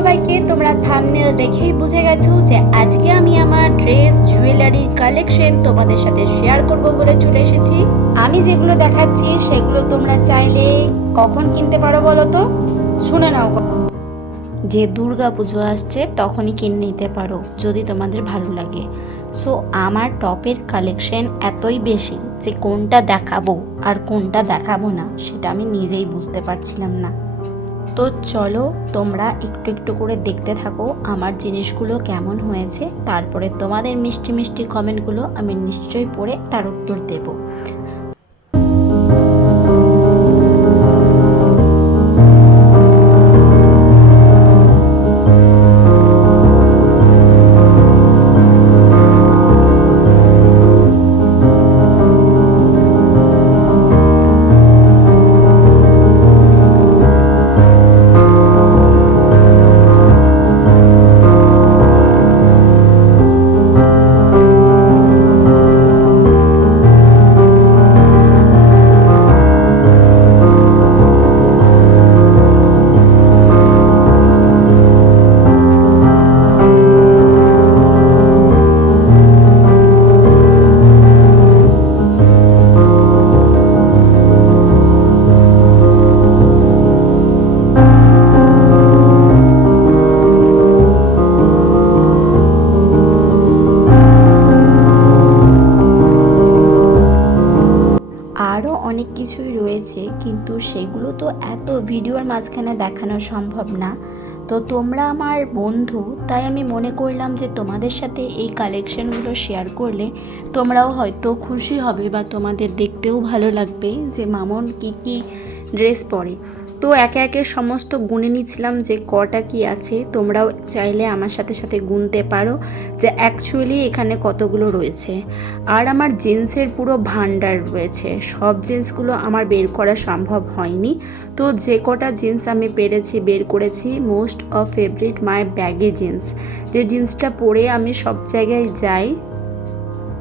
সবাইকে, তোমরা থাম্বনেল দেখেই বুঝে গেছো যে আজকে আমি আমার ড্রেস জুয়েলারি কালেকশন তোমাদের সাথে শেয়ার করব বলে চলে এসেছি। আমি যেগুলো দেখাচ্ছি সেগুলো তোমরা চাইলে কখন কিনতে পারো বলো তো? শুনে নাও। যে দুর্গা পুজো আসছে তখনই কিনে নিতে পারো যদি তোমাদের ভালো লাগে। সো আমার টপের কালেকশন এতই বেশি যে কোনটা দেখাবো আর কোনটা দেখাবো না সেটা আমি নিজেই বুঝতে পারছিলাম না। তো চলো তোমরা একটু একটু করে দেখতে থাকো আমার জিনিসগুলো কেমন হয়েছে, তারপরে তোমাদের মিষ্টি মিষ্টি কমেন্টগুলো আমি নিশ্চয়ই পড়ে তার উত্তর দেবো। আরও অনেক কিছুই রয়েছে কিন্তু সেগুলো তো এত ভিডিওর মাঝখানে দেখানো সম্ভব না। তো তোমরা আমার বন্ধু, তাই আমি মনে করলাম যে তোমাদের সাথে এই কালেকশনগুলো শেয়ার করলে তোমরাও হয়তো খুশি হবে বা তোমাদের দেখতেও ভালো লাগবে যে মামন কি কি ড্রেস পরে। তো একে একে সমস্ত গুনে নিচ্ছিলাম যে কটা কি আছে, তোমরাও চাইলে আমার সাথে সাথে গুনতে পারো যে অ্যাকচুয়ালি এখানে কতগুলো রয়েছে। আর আমার জিন্সের পুরো ভান্ডার রয়েছে, সব জিন্সগুলো আমার বের করা সম্ভব হয়নি। তো যে কটা জিন্স আমি পেরেছি বের করেছি। Most of favourite my baggy jeans, যে জিন্সটা পরে আমি সব জায়গায় যাই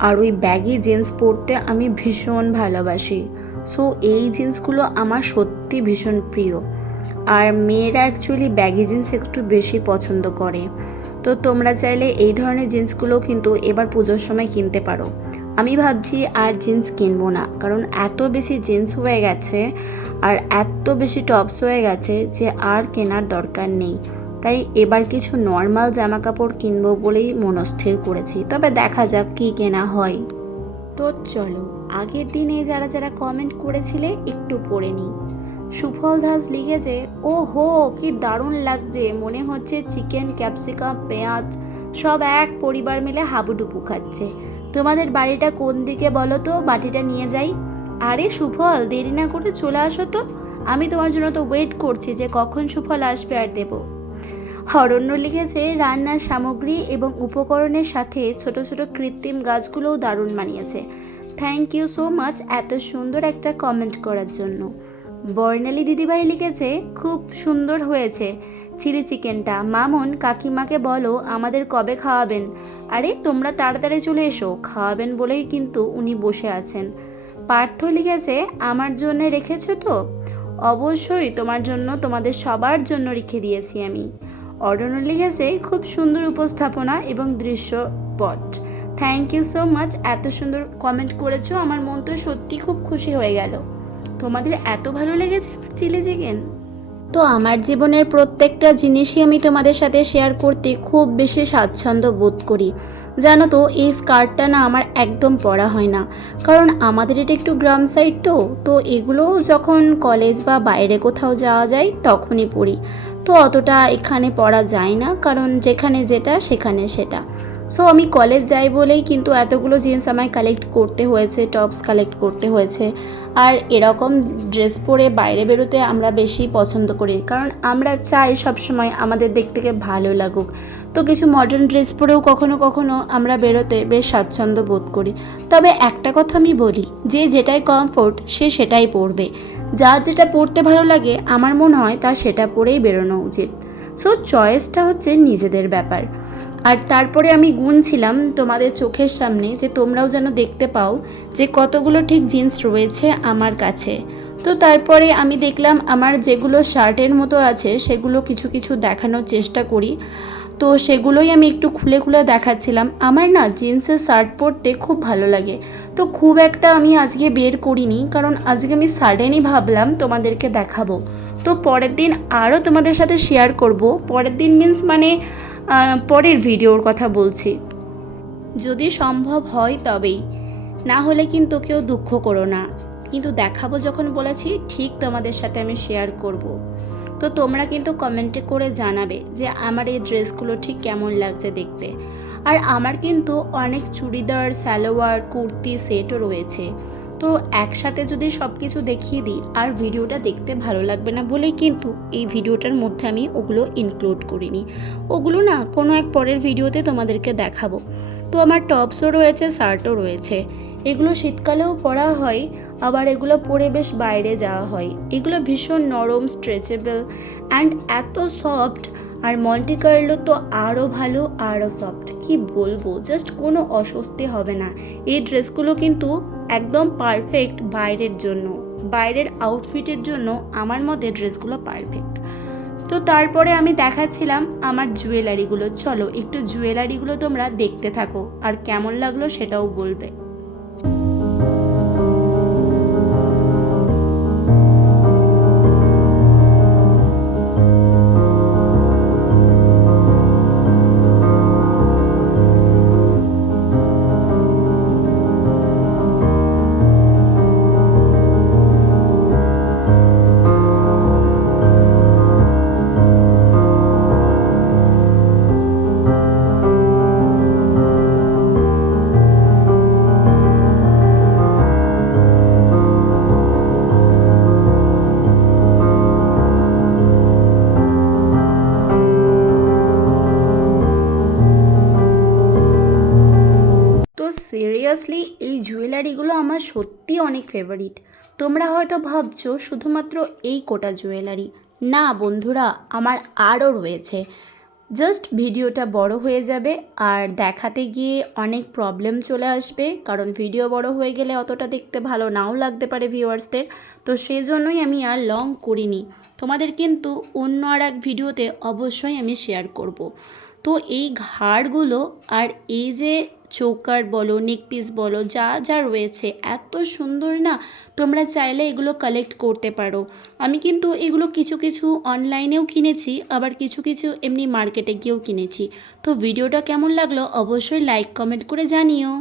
আর ওই ব্যাগি জিন্স পরতে আমি ভীষণ ভালোবাসি। সো এই জিন্সগুলো আমার সত্যি ভীষণ প্রিয়। আর মেয়েরা অ্যাকচুয়ালি ব্যাগি জিন্স একটু বেশি পছন্দ করে। তো তোমরা চাইলে এই ধরনের জিন্সগুলো কিন্তু এবার পুজোর সময় কিনতে পারো। আমি ভাবছি আর জিন্স কিনবো না, কারণ এত বেশি জিন্স হয়ে গেছে আর এত বেশি টপস হয়ে গেছে যে আর কেনার দরকার নেই। তাই এবার কিছু নর্মাল জামা কাপড় কিনবো বলেই মনস্থির করেছি, তবে দেখা যাক কি কেনা হয়। তো চলো আগের দিনে যারা যারা কমেন্ট করেছিলে একটু পড়ে নিই। সুফল দাস লিখেছে, ও হো কি দারুণ লাগছে, মনে হচ্ছে চিকেন ক্যাপসিকাম পেঁয়াজ সব এক পরিবার মিলে হাবুডুবু খাচ্ছে। তোমাদের বাড়িটা কোন দিকে বলো তো, বাটিটা নিয়ে যাই। আরে সুফল, দেরি না করে চলে আসো তো, আমি তোমার জন্য তো ওয়েট করছি যে কখন সুফল আসবে আর দেবো। অরণ্য লিখেছে, রান্নার সামগ্রী এবং উপকরণের সাথে ছোট ছোট কৃত্রিম গাছগুলোও দারুণ মানিয়েছে। থ্যাংক ইউ সো মাচ এত সুন্দর একটা কমেন্ট করার জন্য। বর্ণালী দিদিভাই লিখেছে, খুব সুন্দর হয়েছে চিলি চিকেনটা। মামুন কাকিমাকে বলো আমাদের কবে খাওয়াবেন। আরে তোমরা তাড়াতাড়ি চলে এসো, খাওয়াবেন বলেই কিন্তু উনি বসে আছেন। পার্থ লিখেছে, আমার জন্য রেখেছো তো? অবশ্যই তোমার জন্য, তোমাদের সবার জন্য রেখে দিয়েছি আমি। অরণ্য লিখেছে, খুব সুন্দর উপস্থাপনা এবং দৃশ্যপট। থ্যাংক ইউ সো মাচ, এত সুন্দর কমেন্ট করেছো, আমার মন তো সত্যি খুব খুশি হয়ে গেল। তোমাদের এত ভালো লেগেছে আমার চিলি চিকেন। তো আমার জীবনের প্রত্যেকটা জিনিসই আমি তোমাদের সাথে শেয়ার করতে খুব বেশি স্বাচ্ছন্দ্য বোধ করি। জানো তো এই স্কার্টটা না আমার একদম পরা হয় না, কারণ আমাদের এটা একটু গ্রাম সাইড। তো এগুলো যখন কলেজ বা বাইরে কোথাও যাওয়া যায় তখনই পরি। তো অতটা এখানে পরা যায় না, কারণ যেখানে যেটা সেখানে সেটা। সো আমি কলেজ যাই বলেই কিন্তু এতগুলো জিন্স আমায় কালেক্ট করতে হয়েছে, টপস কালেক্ট করতে হয়েছে। আর এরকম ড্রেস পরে বাইরে বেরোতে আমরা বেশি পছন্দ করি, কারণ আমরা চাই সবসময় আমাদের দেখতে ভালো লাগুক। তো কিছু মডার্ন ড্রেস পরেও কখনো কখনো আমরা বেরোতে বেশ স্বাচ্ছন্দ্য বোধ করি। তবে একটা কথা আমি বলি, যে যেটাই কমফোর্ট সে সেটাই পরবে। যার যেটা পরতে ভালো লাগে আমার মনে হয় তার সেটা পরেই বেরোনো উচিত। সো চয়েসটা হচ্ছে নিজেদের ব্যাপার। আর তারপরে আমি গুনছিলাম তোমাদের চোখের সামনে, যে তোমরাও যেন দেখতে পাও যে কতগুলো ঠিক জিন্স রয়েছে আমার কাছে। তো তারপরে আমি দেখলাম আমার যেগুলো শার্টের মতো আছে সেগুলো কিছু কিছু দেখানোর চেষ্টা করি। তো সেগুলোই আমি একটু খুলে খুলে দেখাচ্ছিলাম। আমার না জিন্সের শার্ট পরতে খুব ভালো লাগে, তো খুব একটা আমি আজকে বের করিনি, কারণ আজকে আমি সাডেনই ভাবলাম তোমাদেরকে দেখাবো। তো পরের দিন আরও তোমাদের সাথে শেয়ার করব। পরের দিন মিন্স মানে পরের ভিডিওর কথা বলছি, যদি সম্ভব হয় তবেই, না হলে কিন্তু কেউ দুঃখ করো না। কিন্তু দেখাবো যখন বলেছি ঠিক তোমাদের সাথে আমি শেয়ার করব। তো তোমরা কিন্তু কমেন্টে করে জানাবে যে আমার এই ড্রেসগুলো ঠিক কেমন লাগছে দেখতে। আর আমার কিন্তু অনেক চুড়িদার, সালোয়ার, কুর্তি সেটও রয়েছে। তো একসাথে যদি সব কিছু দেখিয়ে দিই আর ভিডিওটা দেখতে ভালো লাগবে না বলেই কিন্তু এই ভিডিওটার মধ্যে আমি ওগুলো ইনক্লুড করিনি। ওগুলো না কোনো এক পরের ভিডিওতে তোমাদেরকে দেখাবো। তো আমার টপসও রয়েছে, শার্টও রয়েছে। এগুলো শীতকালেও পরা হয়, আবার এগুলো পরে বেশ বাইরে যাওয়া হয়। এগুলো ভীষণ নরম, স্ট্রেচেবল অ্যান্ড এত সফট। আর মন্টি কার্লো তো আরও ভালো, আরও সফট, কি বলবো, জাস্ট কোনো অস্বস্তি হবে না। এই ড্রেসগুলো কিন্তু একদম পারফেক্ট বাইরের জন্য, বাইরের আউটফিটের জন্য আমার মতে ড্রেসগুলো পারফেক্ট। তো তারপরে আমি দেখাচ্ছিলাম আমার জুয়েলারিগুলো। চলো একটু জুয়েলারিগুলো তোমরা দেখতে থাকো, আর কেমন লাগলো সেটাও বলবে। তো সিরিয়াসলি এই জুয়েলারিগুলো আমার সত্যি অনেক ফেভারিট। তোমরা হয়তো ভাবছো শুধুমাত্র এই কোটা জুয়েলারি, না বন্ধুরা, আমার আরও রয়েছে। জাস্ট ভিডিওটা বড় হয়ে যাবে আর দেখাতে গিয়ে অনেক প্রবলেম চলে আসবে, কারণ ভিডিও বড় হয়ে গেলে অতটা দেখতে ভালো নাও লাগতে পারে ভিউয়ার্সদের। তো সেই জন্যই আমি আর লং করিনি। তোমাদের কিন্তু অন্য আর এক ভিডিওতে অবশ্যই আমি শেয়ার করব। তো এই ঘাড়গুলো আর এই যে চৌকার বলো, নেক পিস বলো, যা যা রয়েছে এত সুন্দর না, তোমরা চাইলে এগুলো কালেক্ট করতে পারো। আমি কিন্তু এগুলো কিছু কিছু অনলাইনেও কিনেছি, আবার কিছু কিছু এমনি মার্কেটে গিয়েও কিনেছি। তো ভিডিওটা কেমন লাগলো অবশ্যই লাইক কমেন্ট করে জানিও।